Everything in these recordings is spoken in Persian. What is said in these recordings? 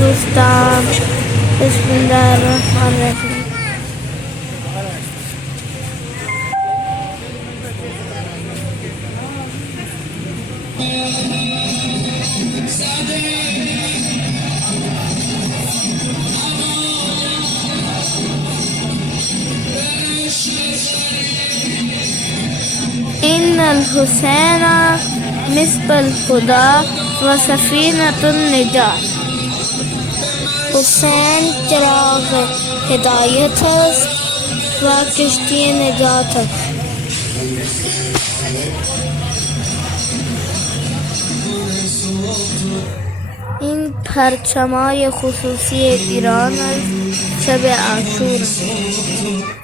دوستان، بسم الله الرحمن الرحیم. إن الحسین مصباح الهدى و سفینة النجات. حسین چراغ هدایت است و کشتی نجات است. این پرچمای خصوصی ایران است. شب عاشورا.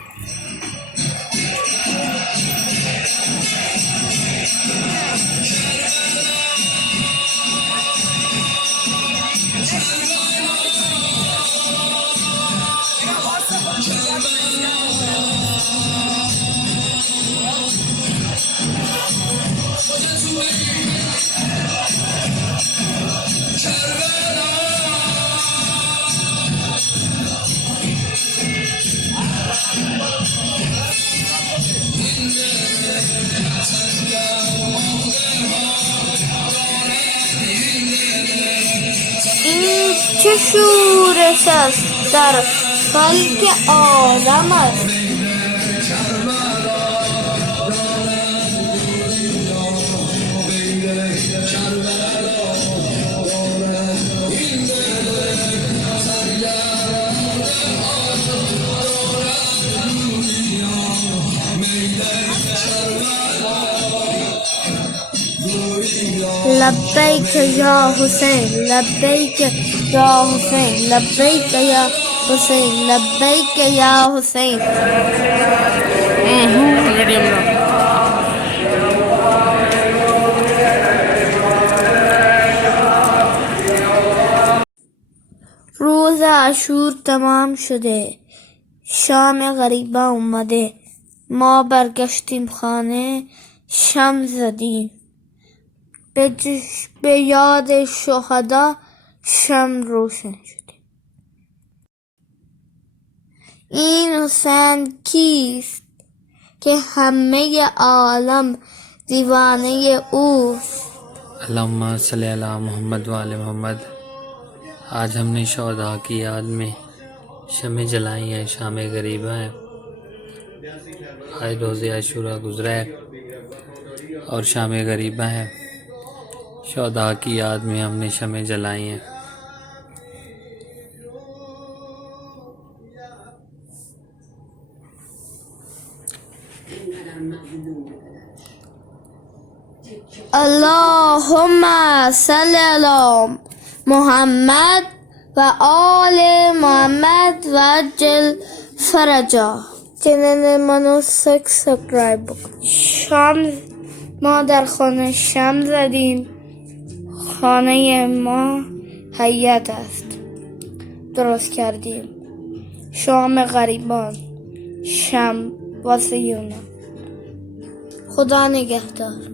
این چه شورش است در فلک عالم است. لبیک یا حسین، لبیک یا حسین، لبیک یا حسین، لبیک یا حسین. روز عاشور تمام شده، شام غریبا اومده. ما برگشتیم خانه، شمع زدیم. به یاد شهدا شمع روشن شده. این حسین کیست که همه عالم دیوانه اوست؟ اللهم صلی علی محمد و آل محمد. آج ہم نے شہداء کی یاد میں شمع جلائی ہیں، شام غریبہ ہیں. آج روز عاشورہ گزرا ہے اور شام غریبہ ہے. شہداء کی یاد میں ہم نے شمع جلائی ہیں. اللهم صل علی محمد و آل محمد و عجل فرجا. چنل منو سابسکرایب بکن. ما در خانه شمع زدیم. خانه ما حیات است. درست کردیم شام غریبان، شمع واسه یونا. خدا نگهدار.